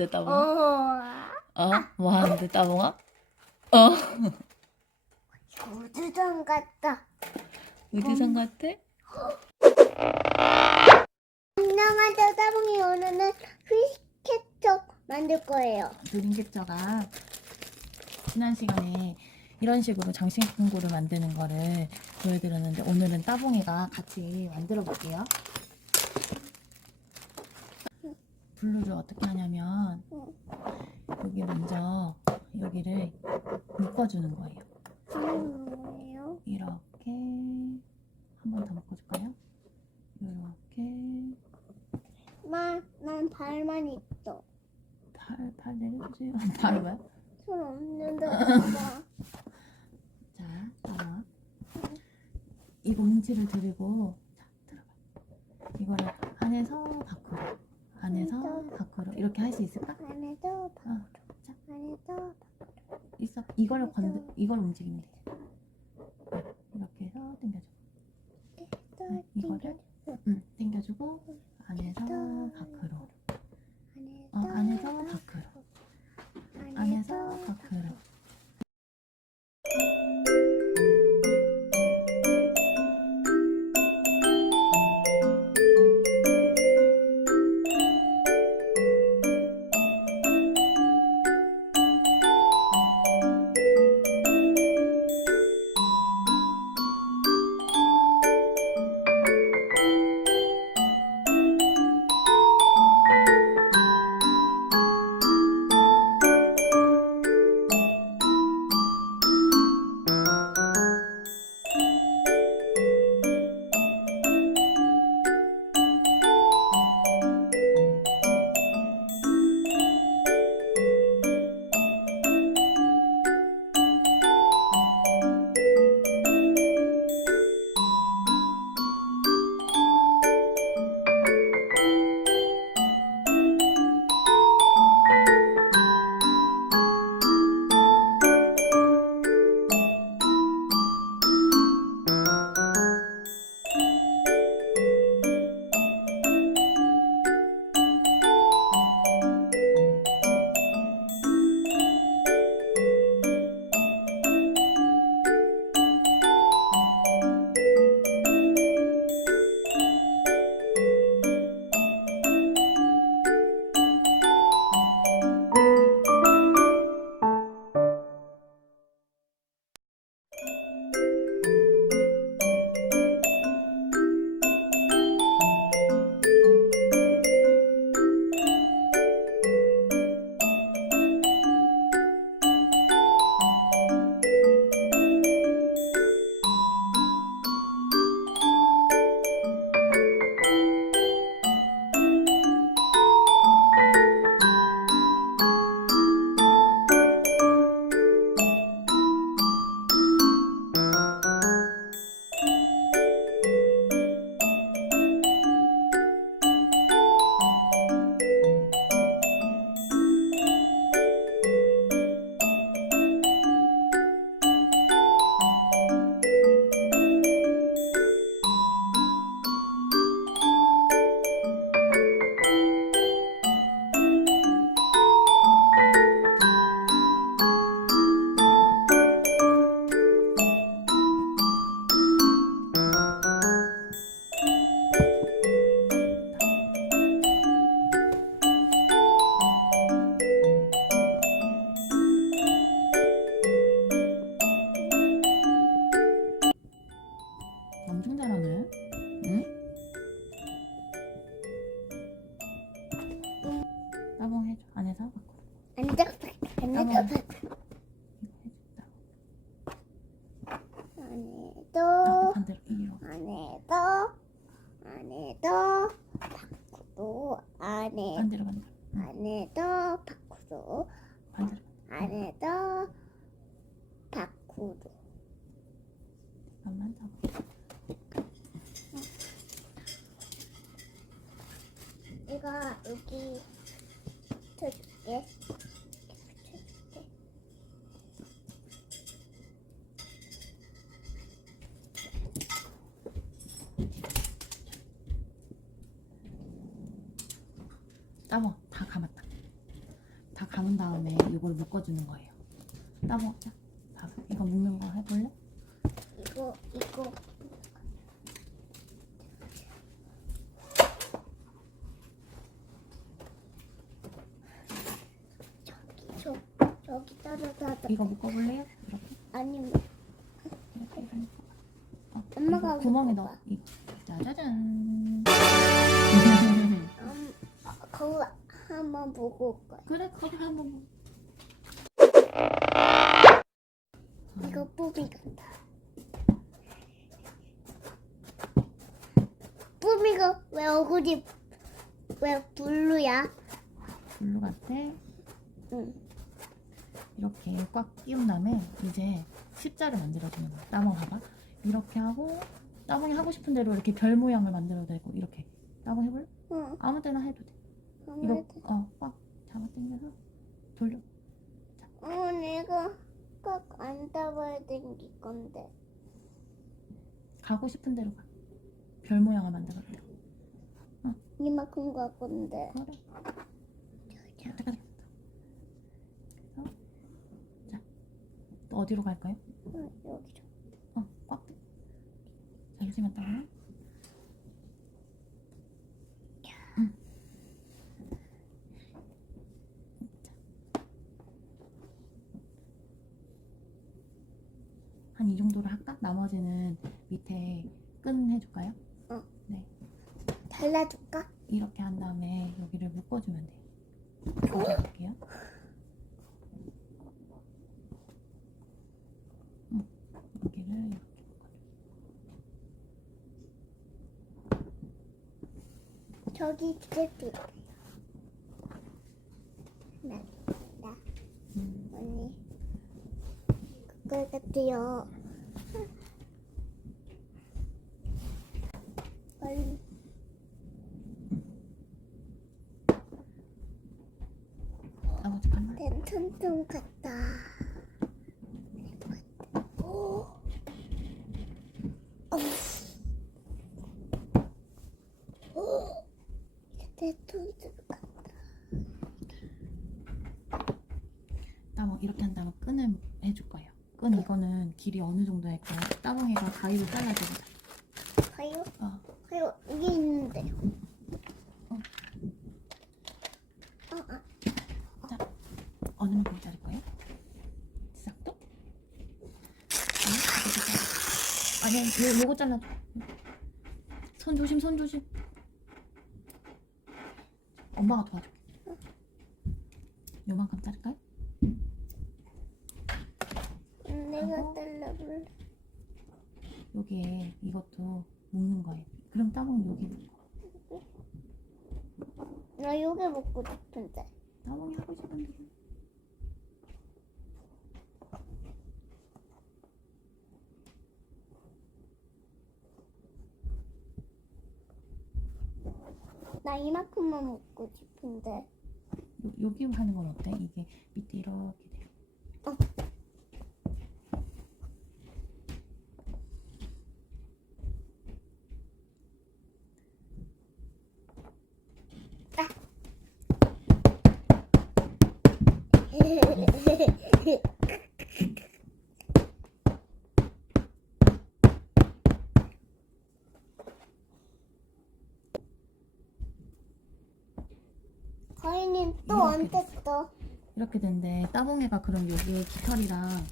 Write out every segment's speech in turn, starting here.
하는데 따봉아? 뭐 하는데 따봉아? 우주선 같다. 우주선 같아? 안녕하세요, 따봉이. 오늘은 크리스케쳐 만들 거예요. 드림캐쳐가 지난 시간에 이런 식으로 장식 공구를 만드는 거를 보여드렸는데 오늘은 따봉이가 같이 만들어 볼게요. 블루를 어떻게 하냐면 여기 먼저 여기를 묶어주는 거예요. 뭐예요? 이렇게 한 번 더 묶어줄까요? 이렇게 난 발만 있어. 팔 내려주세요. 발을 왜? 손 없는데 봐봐. 자, 따라. 이 엄지를 들고 자, 들어봐. 이거를 안에서 밖으로, 안에서 밖으로 이렇게 할 수 있을까? 안에서 밖으로. 자, 안에서 있어. 이걸 움직이면 되지. 이렇게 해서 당겨줘. 이거를 당겨주고 안에서 밖으로. 안에서 밖으로. 안에서 밖으로. 엄청 잘하네. 응? 따봉 해줘. 안에서 밖으로. 안에서 밖으로. 안에서 반대로 이렇게. 안에서 밖으로. 반대로. 안에서 밖으로. 반대로. 안에서 밖으로. 잠깐만 더. 내가 여기 붙여줄게. 따봉 다 감았다. 감은 다음에 이걸 묶어주는 거예요. 따봉, 자, 봐봐. 이거 묶는 거 해볼래? 이거 저기 따라다. 이거 묶어볼래요? 이렇게? 아니면 이렇게 묶어. 엄마가 이거 구멍에 묶어봐. 넣어. 이거. 짜자잔. 거울 한번 보고 올 거야. 그래, 거기 한번. 이거 뽀미 같다. 뽀미가 왜 얼굴이 왜 블루야? 블루 같아. 응. 이렇게 꽉 끼운 다음에 이제 십자를 만들어주는 거야. 따봉 봐봐. 이렇게 하고 따봉이 하고 싶은 대로 이렇게 별 모양을 만들어도 되고 이렇게 따봉 해볼래? 응. 아무 때나 해도 돼. 이거 꽉 잡아 당겨서 돌려. 내가 꼭 안 잡아야 당길 건데. 가고 싶은 대로 가. 별 모양을 만들어. 이만큼 갈 건데. 그래. 잠깐. 자, 또 어디로 갈까요? 여기로. 꽉. 잠시만 따봉. 한 이 정도로 할까? 나머지는 밑에 끈 해줄까요? 네. 잘라줄까? 이렇게 한 다음에 여기를 묶어주면 돼요. 묶어줄게요. 여기를 이렇게 묶어줘. 저기 기대도 나 언니 그걸 같아요. 빨리. 나머지 반만. 톤톤 같다. 오. 내 톤톤 같다. 따봉 이렇게 한 다음에 끈을 해줄 거예요. 끈 이거는 길이 어느 정도 할까요? 따봉이가 가위로 잘라주고. 가요? 어. 가요 여기 있는데. 어느 만큼 자를 거예요? 싹도? 아니, 요거 잘라줘. 손 조심, 손 조심. 엄마가 도와줄게. 요만큼 자를까요? 내가 잘라볼래. 여기에 이것도 묶는 거예요. 그럼 따봉이 여기 묶어. 나 여기 먹고 싶은데. 따봉이 하고 싶은 대로. 나 이만큼만 먹고 싶은데. 여기 하는 건 어때? 이게 밑에 이렇게 돼요. 거인님 또 안 뗐어. 이렇게 된데 따봉이가 그럼 여기에 깃털이랑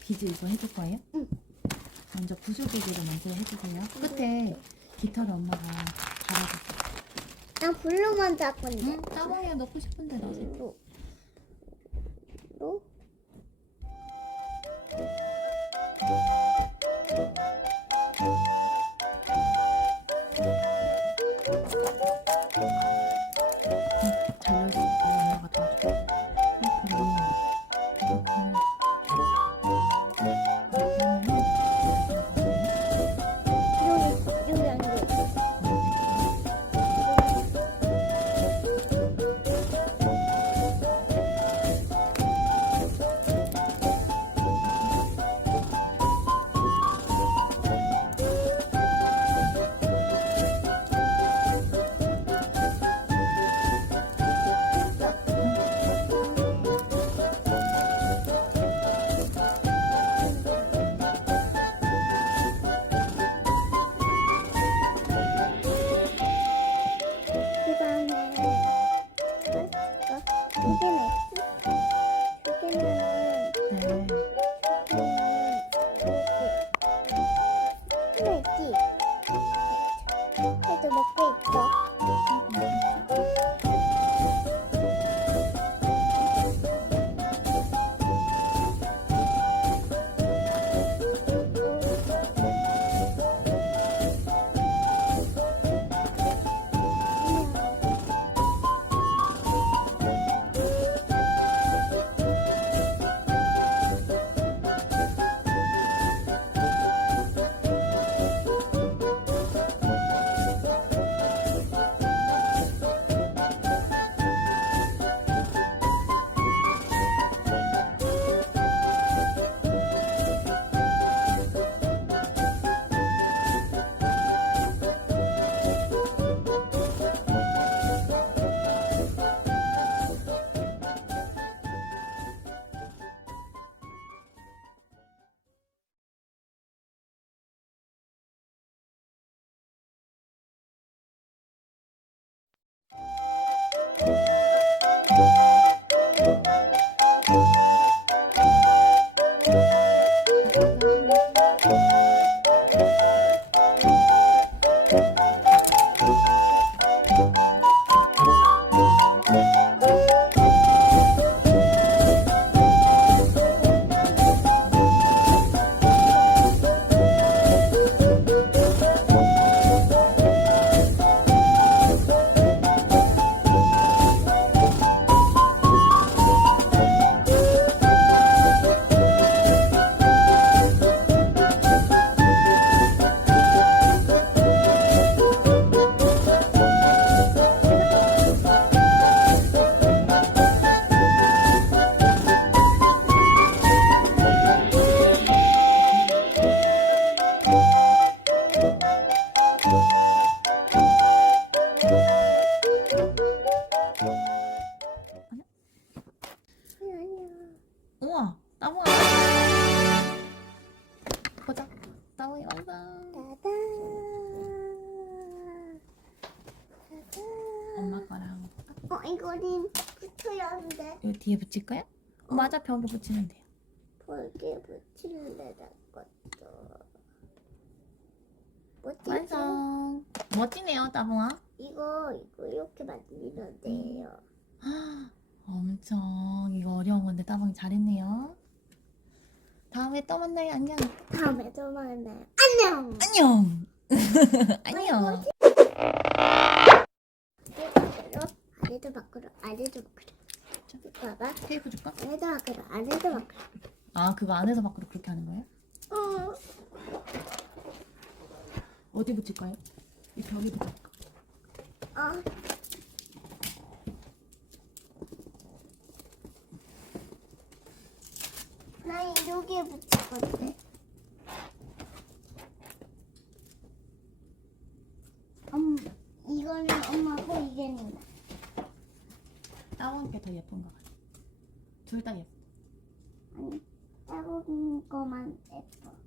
비즈 이거 해줄 거예요? 응. 먼저 구슬비즈를 먼저 해주세요. 끝에 깃털을 엄마가 달아줄게요. 난 블루만 잘 건데. 응? 따봉이가 넣고 싶은데 넣으세요. 블루. 잘 넣어주고 엄마가 도와줄게요. 여기 안 돼. 네. 그랬지? 그래도 먹고 있어. 우와, 따봉아. 보자. 따봉이 완성. 따단. 따단. 엄마 거랑. 이거는 붙여야 하는데. 여기 뒤에 붙일까요? 맞아, 벽에 붙이면 돼요. 볼게 붙이는데 나것도. 멋지지? 완성. 멋지네요, 따봉아. 이거 이렇게 만들면 돼요. 엄청 이거 어려운 건데 따봉이 잘했네요. 다음에 또 만나요. 안녕. 다음에 또 만나요. 안녕. 안녕. 안녕. 안에도 밖으로 안에도 밖으로 봐봐. 테이프 줄까? 안에도 밖으로 안에도 밖으로. 아, 그거 안에서 밖으로 그렇게 하는 거예요? 어디 붙일까요? 이 벽에 붙일까? 난 여기에 붙일 건데. 이거는 엄마고 이게는 나. 따봉이 게 더 예쁜 거 같아. 둘 다 예뻐. 아니, 작은 거만 예뻐.